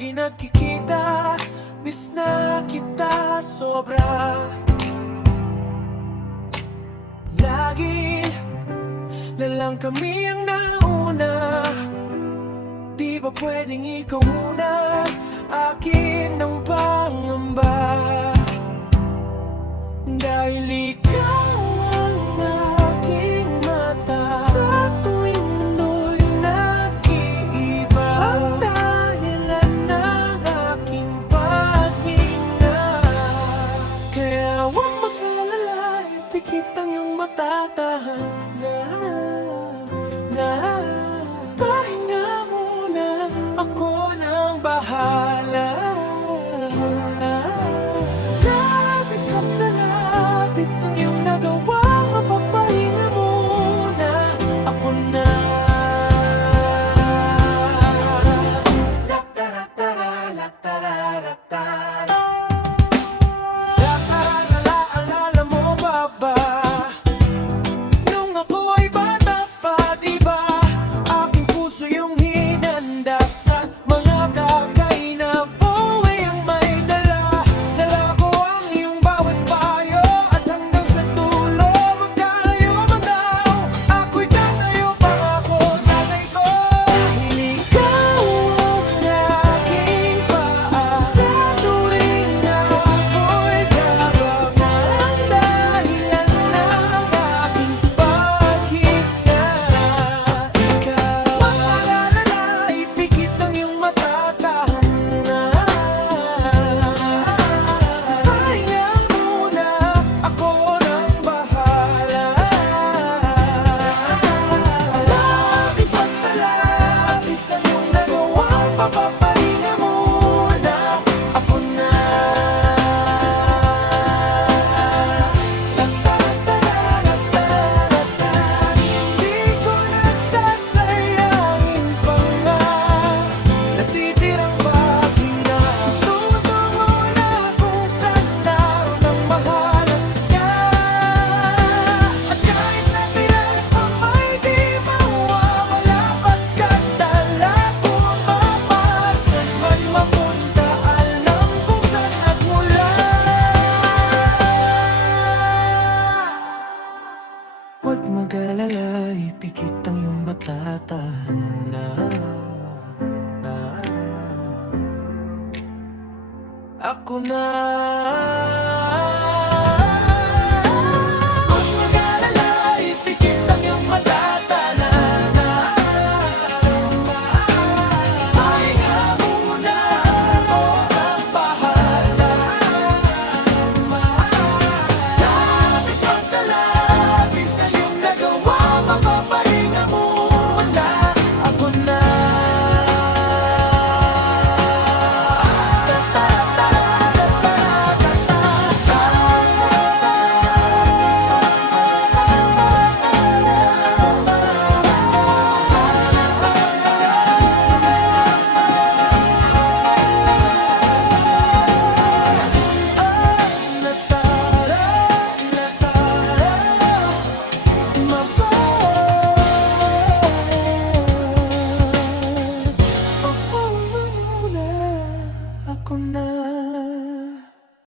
lagi nagkikita, miss na kita sobra. Lagi na lang kami ang nauna, di ba pwedeng ikaw muna? Akin ang pangamba, dahil ikaw ang aking mata. Sa tuwing mundo'y nag-iiba, ang dahilan ng aking paghinga. Kaya huwag mag-alala, ipikit ang iyong matatahan na pahinga muna, ako nang bahala. Labis na sa labis ang iyong nagawa, mapapahinga muna, ako na. La-tara-tara, la-tara-tara. La-tara-tara, alala mo ba ba? Nung ako ay bata pa, di ba? Aking puso yung hinanda sa mga bagay na buhay ang may dala. Dala ko ang iyong bawat payo, at hanggang sa dulo magkalayo man daw, ako'y tatayo, pangako tatay ko. Dahil ikaw ang aking paa, sa tuwing na ako'y darama, ang dahilan ng aking paghinga. Ikaw, mag-alala, ipikit ang iyong matatahan na pahinga muna, ako nang bahala. Labis na sa labis ang iyong nagawa, papapahinga muna, ako na. Hindi ko nasasayangin pa nga natitirang paghinga. Tutungo na kung saan naroon ang mahalan ka. At kahit na kailan pa may di mawawala, pagkatala kung mapasan man mapunta, alam kung saan nagmula. Huwag mag-alala, ipikit ang iyong matatahan na ako na.